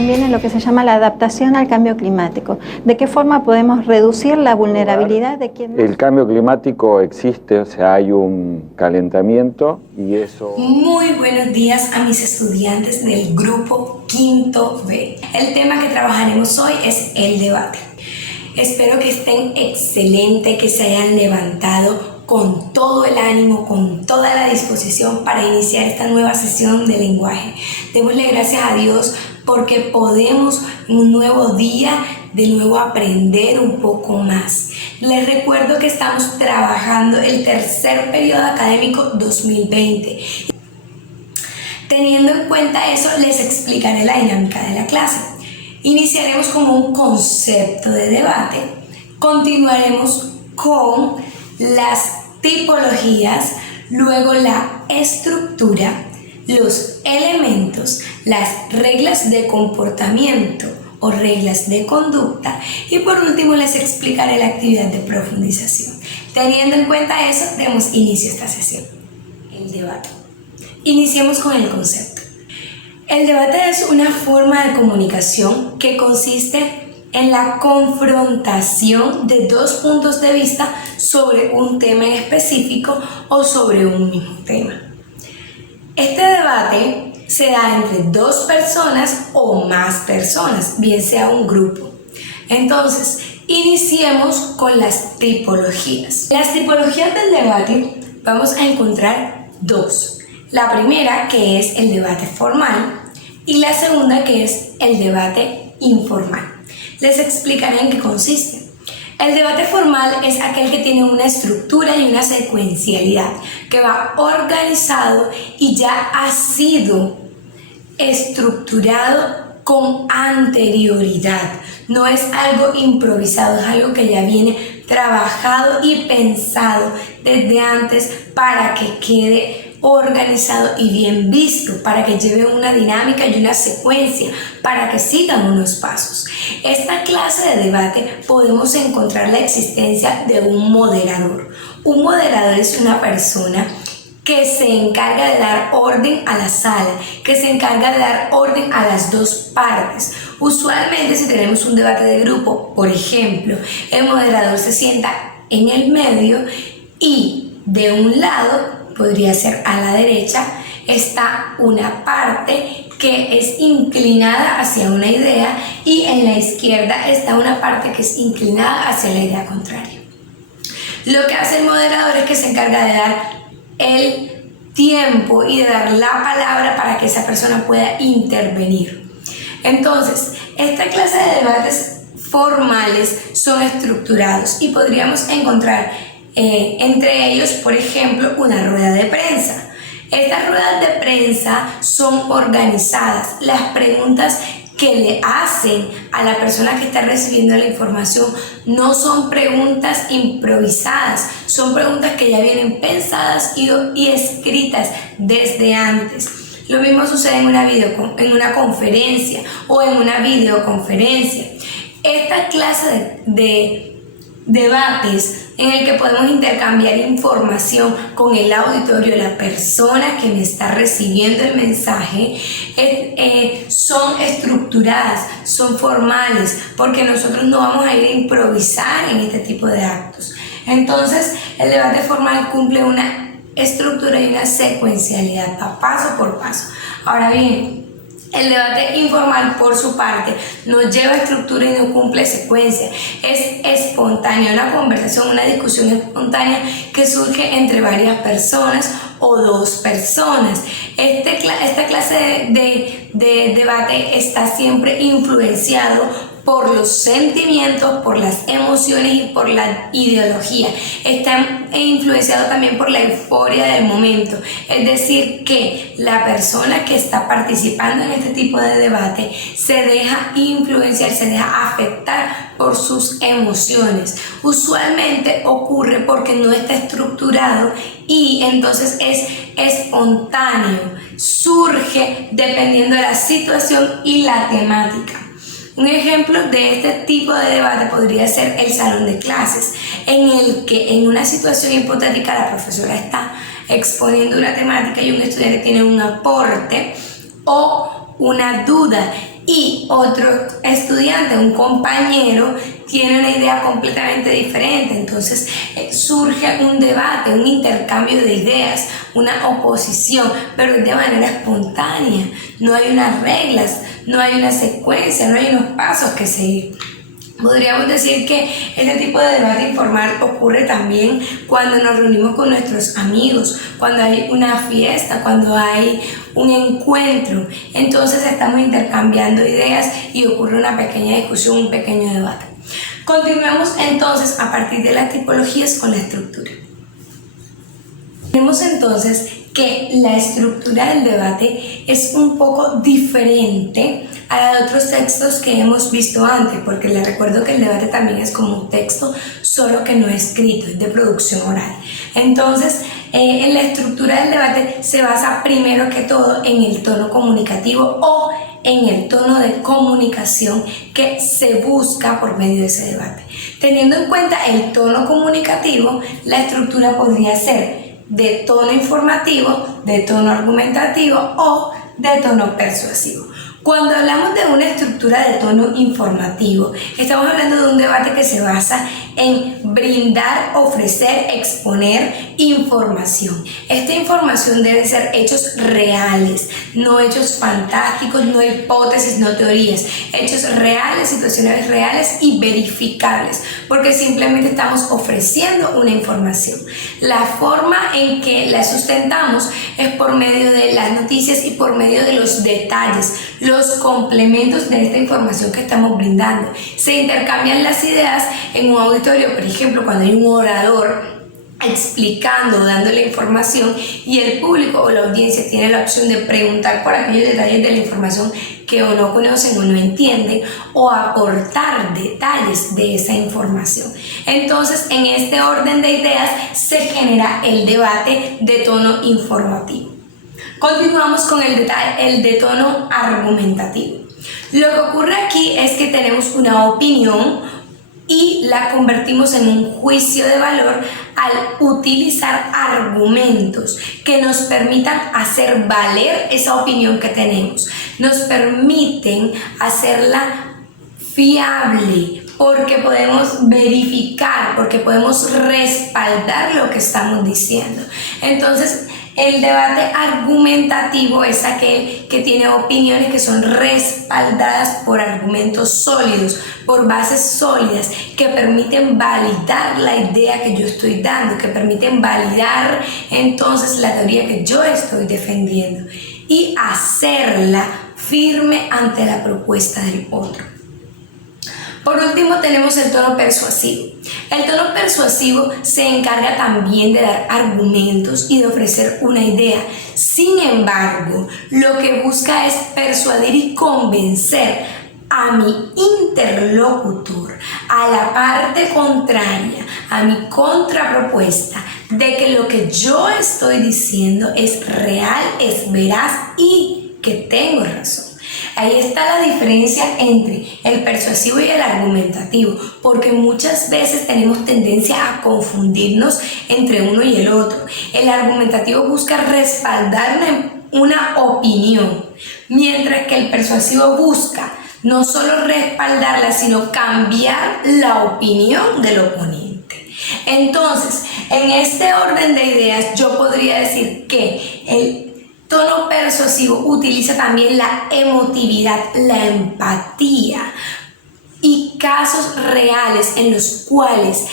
también en lo que se llama la adaptación al cambio climático. ¿De qué forma podemos reducir la vulnerabilidad de quien... El cambio climático existe, o sea, hay un calentamiento y eso... Muy buenos días a mis estudiantes del grupo Quinto B. El tema que trabajaremos hoy es el debate. Espero que estén excelentes, que se hayan levantado con todo el ánimo, con toda la disposición para iniciar esta nueva sesión de lenguaje. Démosle gracias a Dios porque podemos en un nuevo día de nuevo aprender un poco más. Les recuerdo que estamos trabajando el tercer periodo académico 2020. Teniendo en cuenta eso, les explicaré la dinámica de la clase. Iniciaremos con un concepto de debate, continuaremos con las tipologías, luego la estructura, los elementos, las reglas de comportamiento o reglas de conducta y por último les explicaré la actividad de profundización. Teniendo en cuenta eso, demos inicio a esta sesión, el debate. Iniciemos con el concepto. El debate es una forma de comunicación que consiste en la confrontación de dos puntos de vista sobre un tema en específico o sobre un mismo tema. Este debate se da entre dos personas o más personas, bien sea un grupo. Entonces, iniciemos con las tipologías. Las tipologías del debate vamos a encontrar dos. La primera, que es el debate formal, y la segunda, que es el debate informal. Les explicaré en qué consiste. El debate formal es aquel que tiene una estructura y una secuencialidad, que va organizado y ya ha sido estructurado con anterioridad. No es algo improvisado, es algo que ya viene trabajado y pensado desde antes para que quede organizado y bien visto, para que lleve una dinámica y una secuencia, para que sigan unos pasos. Esta clase de debate podemos encontrar la existencia de un moderador. Un moderador es una persona que se encarga de dar orden a la sala, que se encarga de dar orden a las dos partes. Usualmente, si tenemos un debate de grupo, por ejemplo, el moderador se sienta en el medio y de un lado, podría ser a la derecha, está una parte que es inclinada hacia una idea y en la izquierda está una parte que es inclinada hacia la idea contraria. Lo que hace el moderador es que se encarga de dar el tiempo y de dar la palabra para que esa persona pueda intervenir. Entonces, esta clase de debates formales son estructurados y podríamos encontrar entre ellos, por ejemplo, una rueda de prensa. Estas ruedas de prensa son organizadas. Las preguntas que le hacen a la persona que está recibiendo la información no son preguntas improvisadas, son preguntas que ya vienen pensadas y escritas desde antes. Lo mismo sucede en una conferencia o en una videoconferencia. Esta clase de debates en el que podemos intercambiar información con el auditorio, la persona que me está recibiendo el mensaje, son estructuradas, son formales, porque nosotros no vamos a ir a improvisar en este tipo de actos. Entonces, el debate formal cumple una estructura y una secuencialidad, paso por paso. Ahora bien, el debate informal, por su parte, no lleva estructura y no cumple secuencia. Es espontánea, una conversación, una discusión espontánea que surge entre varias personas o dos personas. Esta clase de debate está siempre influenciado por los sentimientos, por las emociones y por la ideología. Está influenciado también por la euforia del momento. Es decir, que la persona que está participando en este tipo de debate se deja influenciar, se deja afectar por sus emociones. Usualmente ocurre porque no está estructurado y entonces es espontáneo. Surge dependiendo de la situación y la temática. Un ejemplo de este tipo de debate podría ser el salón de clases, en el que en una situación hipotética la profesora está exponiendo una temática y un estudiante tiene un aporte o una duda y otro estudiante, un compañero, tiene una idea completamente diferente. Entonces surge un debate, un intercambio de ideas, una oposición, pero de manera espontánea. No hay unas reglas, no hay una secuencia, no hay unos pasos que seguir. Podríamos decir que este tipo de debate informal ocurre también cuando nos reunimos con nuestros amigos, cuando hay una fiesta, cuando hay un encuentro. Entonces estamos intercambiando ideas y ocurre una pequeña discusión, un pequeño debate. Continuemos entonces a partir de las tipologías con la estructura. Tenemos entonces que la estructura del debate es un poco diferente a la de otros textos que hemos visto antes, porque les recuerdo que el debate también es como un texto, solo que no escrito, es de producción oral. Entonces, en la estructura del debate se basa primero que todo en el tono comunicativo o en el tono de comunicación que se busca por medio de ese debate. Teniendo en cuenta el tono comunicativo, la estructura podría ser de tono informativo, de tono argumentativo o de tono persuasivo. Cuando hablamos de una estructura de tono informativo, estamos hablando de un debate que se basa en brindar, ofrecer, exponer información. Esta información debe ser hechos reales, no hechos fantásticos, no hipótesis, no teorías, hechos reales, situaciones reales y verificables, porque simplemente estamos ofreciendo una información. La forma en que la sustentamos es por medio de las noticias y por medio de los detalles, los complementos de esta información que estamos brindando. Se intercambian las ideas en un auditorio, por ejemplo, cuando hay un orador explicando, dando la información y el público o la audiencia tiene la opción de preguntar por aquellos detalles de la información que o no conocen o no entienden o aportar detalles de esa información. Entonces, en este orden de ideas se genera el debate de tono informativo. Continuamos con el de tono argumentativo. Lo que ocurre aquí es que tenemos una opinión y la convertimos en un juicio de valor al utilizar argumentos que nos permitan hacer valer esa opinión que tenemos, nos permiten hacerla fiable, porque podemos verificar, porque podemos respaldar lo que estamos diciendo. Entonces, el debate argumentativo es aquel que tiene opiniones que son respaldadas por argumentos sólidos, por bases sólidas, que permiten validar la idea que yo estoy dando, que permiten validar entonces la teoría que yo estoy defendiendo y hacerla firme ante la propuesta del otro. Por último, tenemos el tono persuasivo. El tono persuasivo se encarga también de dar argumentos y de ofrecer una idea. Sin embargo, lo que busca es persuadir y convencer a mi interlocutor, a la parte contraria, a mi contrapropuesta, de que lo que yo estoy diciendo es real, es veraz y que tengo razón. Ahí está la diferencia entre el persuasivo y el argumentativo, porque muchas veces tenemos tendencia a confundirnos entre uno y el otro. El argumentativo busca respaldar una opinión, mientras que el persuasivo busca no solo respaldarla, sino cambiar la opinión del oponente. Entonces, en este orden de ideas, yo podría decir que el tono persuasivo utiliza también la emotividad, la empatía y casos reales en los cuales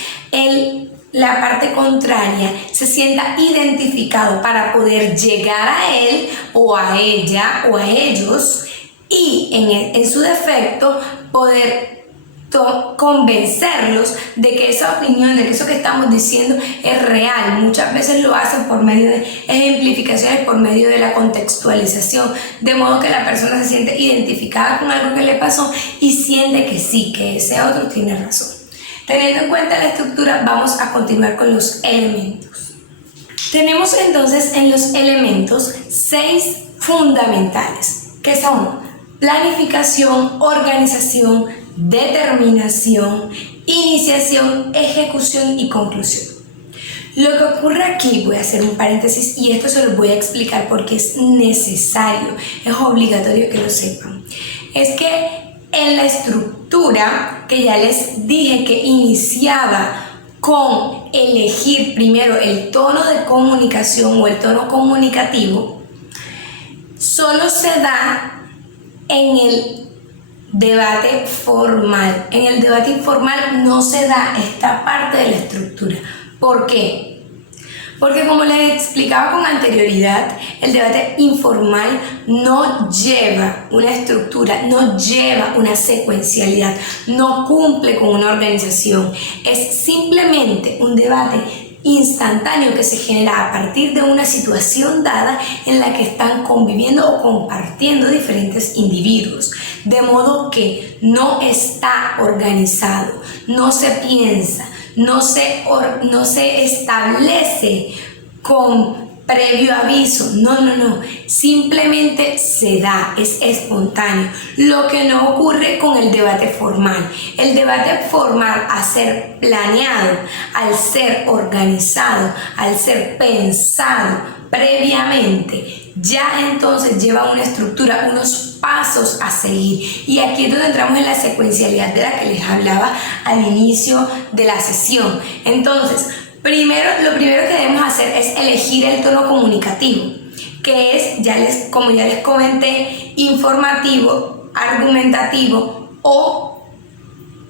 la parte contraria se sienta identificado para poder llegar a él o a ella o a ellos y en su defecto poder convencerlos de que esa opinión, de que eso que estamos diciendo es real. Muchas veces lo hacen por medio de ejemplificaciones, por medio de la contextualización, de modo que la persona se siente identificada con algo que le pasó y siente que sí, que ese otro tiene razón. Teniendo en cuenta la estructura, vamos a continuar con los elementos. Tenemos entonces en los elementos 6 fundamentales, que son planificación, organización, determinación, iniciación, ejecución y conclusión. Lo que ocurre aquí, voy a hacer un paréntesis y esto se lo voy a explicar porque es necesario, es obligatorio que lo sepan. es que en la estructura que ya les dije que iniciaba con elegir primero el tono de comunicación o el tono comunicativo, solo se da en el debate formal. En el debate informal no se da esta parte de la estructura. ¿Por qué? Porque como les explicaba con anterioridad, el debate informal no lleva una estructura, no lleva una secuencialidad, no cumple con una organización. Es simplemente un debate instantáneo que se genera a partir de una situación dada en la que están conviviendo o compartiendo diferentes individuos. De modo que no está organizado, no se piensa, no se establece con previo aviso, no, simplemente se da, es espontáneo, lo que no ocurre con el debate formal. El debate formal, al ser planeado, al ser organizado, al ser pensado previamente, ya entonces lleva una estructura, unos pasos a seguir, y aquí es donde entramos en la secuencialidad de la que les hablaba al inicio de la sesión. Entonces, lo primero que debemos hacer es elegir el tono comunicativo, que es, como ya les comenté, informativo, argumentativo o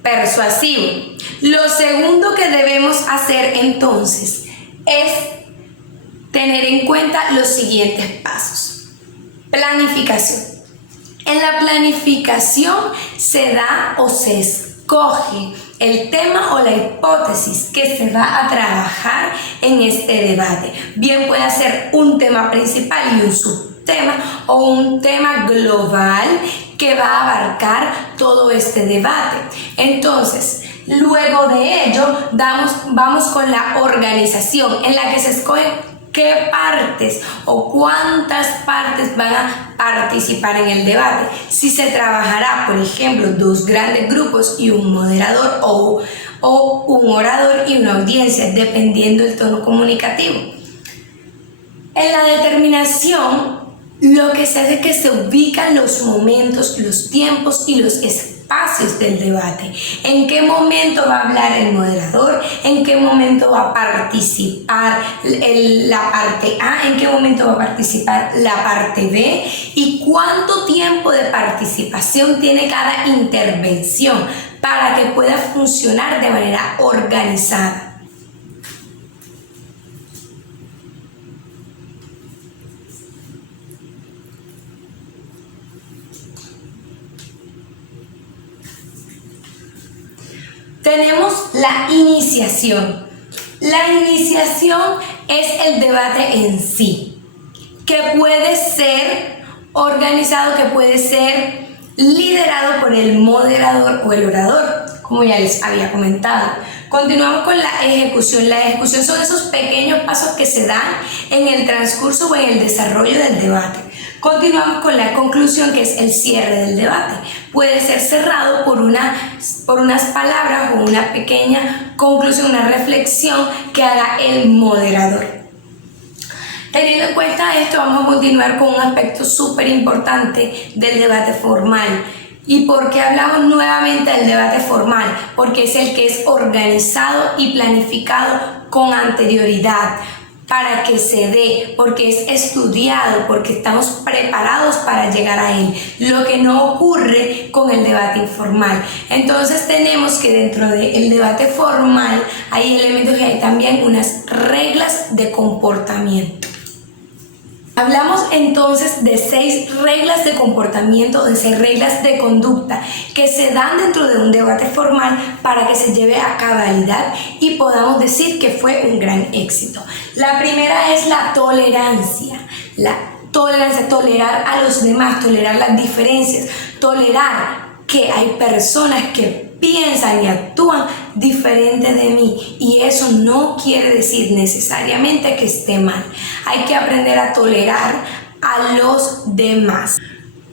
persuasivo. Lo segundo que debemos hacer entonces es tener en cuenta los siguientes pasos. Planificación. En la planificación se da o se escoge el tema o la hipótesis que se va a trabajar en este debate. Bien puede ser un tema principal y un subtema, o un tema global que va a abarcar todo este debate. Entonces, luego de ello, vamos con la organización, en la que se escoge qué partes o cuántas partes van a participar en el debate. Si se trabajará, por ejemplo, 2 grandes grupos y un moderador, o un orador y una audiencia, dependiendo del tono comunicativo. En la determinación, lo que se hace es que se ubican los momentos, los tiempos y los espacios del debate. ¿En qué momento va a hablar el moderador? ¿En qué momento va a participar la parte A? ¿En qué momento va a participar la parte B? ¿Y cuánto tiempo de participación tiene cada intervención para que pueda funcionar de manera organizada? Tenemos la iniciación. La iniciación es el debate en sí, que puede ser organizado, que puede ser liderado por el moderador o el orador, como ya les había comentado. Continuamos con la ejecución. La ejecución son esos pequeños pasos que se dan en el transcurso o en el desarrollo del debate. Continuamos con la conclusión, que es el cierre del debate. Puede ser cerrado por unas palabras o una pequeña conclusión, una reflexión que haga el moderador. Teniendo en cuenta esto, vamos a continuar con un aspecto súper importante del debate formal. ¿Y por qué hablamos nuevamente del debate formal? Porque es el que es organizado y planificado con anterioridad para que se dé, porque es estudiado, porque estamos preparados para llegar a él, lo que no ocurre con el debate informal. Entonces tenemos que dentro del debate formal hay elementos y hay también unas reglas de comportamiento. Hablamos entonces de 6 reglas de comportamiento, de 6 reglas de conducta que se dan dentro de un debate formal para que se lleve a cabalidad y podamos decir que fue un gran éxito. La primera es la tolerancia. La tolerancia, tolerar a los demás, tolerar las diferencias, tolerar que hay personas que piensan y actúan diferente de mí, y eso no quiere decir necesariamente que esté mal. Hay que aprender a tolerar a los demás.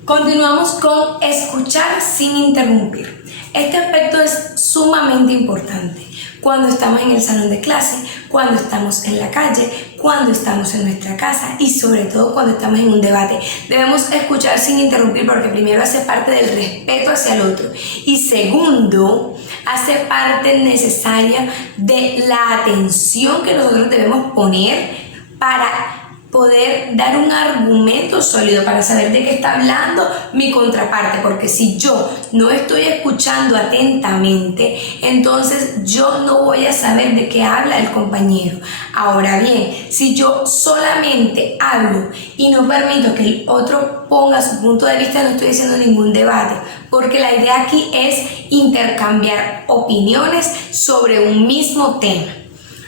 Continuamos con escuchar sin interrumpir. Este aspecto es sumamente importante cuando estamos en el salón de clase, cuando estamos en la calle, cuando estamos en nuestra casa y sobre todo cuando estamos en un debate. Debemos escuchar sin interrumpir porque primero hace parte del respeto hacia el otro y segundo, hace parte necesaria de la atención que nosotros debemos poner para poder dar un argumento sólido, para saber de qué está hablando mi contraparte, porque si yo no estoy escuchando atentamente, entonces yo no voy a saber de qué habla el compañero. Ahora bien, si yo solamente hablo y no permito que el otro ponga su punto de vista, no estoy haciendo ningún debate, porque la idea aquí es intercambiar opiniones sobre un mismo tema.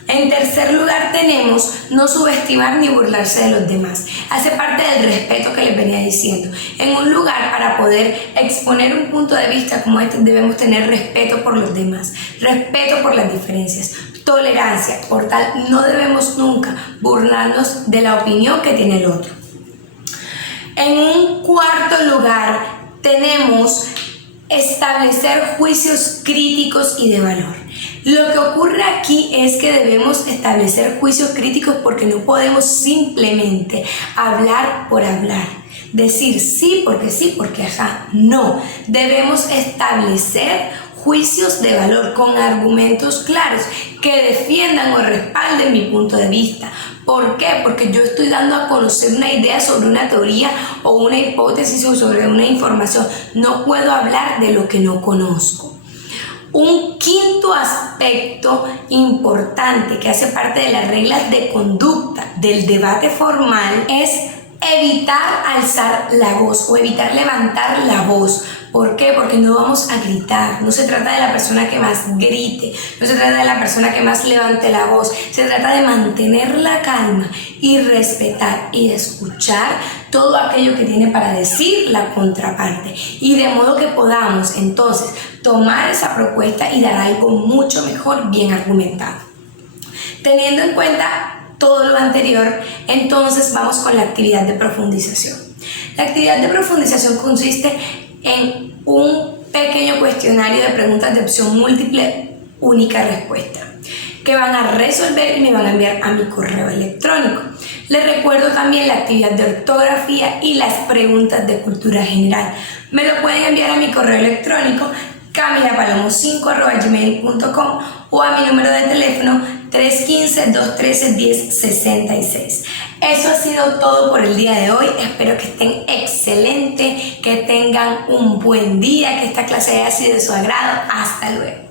En tercer lugar tenemos no subestimar ni burlarse de los demás. Hace parte del respeto que les venía diciendo. En un lugar para poder exponer un punto de vista como este debemos tener respeto por los demás, respeto por las diferencias, tolerancia. Por tal, no debemos nunca burlarnos de la opinión que tiene el otro. En un cuarto lugar tenemos establecer juicios críticos y de valor. Lo que ocurre aquí es que debemos establecer juicios críticos porque no podemos simplemente hablar por hablar. Decir sí, porque ajá. No, debemos establecer juicios de valor con argumentos claros que defiendan o respalden mi punto de vista. ¿Por qué? Porque yo estoy dando a conocer una idea sobre una teoría o una hipótesis o sobre una información. No puedo hablar de lo que no conozco. Un quinto aspecto importante que hace parte de las reglas de conducta del debate formal es evitar alzar la voz o evitar levantar la voz. ¿Por qué? Porque no vamos a gritar. No se trata de la persona que más grite, no se trata de la persona que más levante la voz. Se trata de mantener la calma y respetar y de escuchar todo aquello que tiene para decir la contraparte. Y de modo que podamos entonces tomar esa propuesta y dar algo mucho mejor, bien argumentado. Teniendo en cuenta todo lo anterior, entonces vamos con la actividad de profundización. La actividad de profundización consiste en un pequeño cuestionario de preguntas de opción múltiple, única respuesta, que van a resolver y me van a enviar a mi correo electrónico. Les recuerdo también la actividad de ortografía y las preguntas de cultura general. Me lo pueden enviar a mi correo electrónico camilapalomo5@gmail.com o a mi número de teléfono 315-213-1066. Eso ha sido todo por el día de hoy. Espero que estén excelentes, que tengan un buen día, que esta clase haya sido de su agrado. Hasta luego.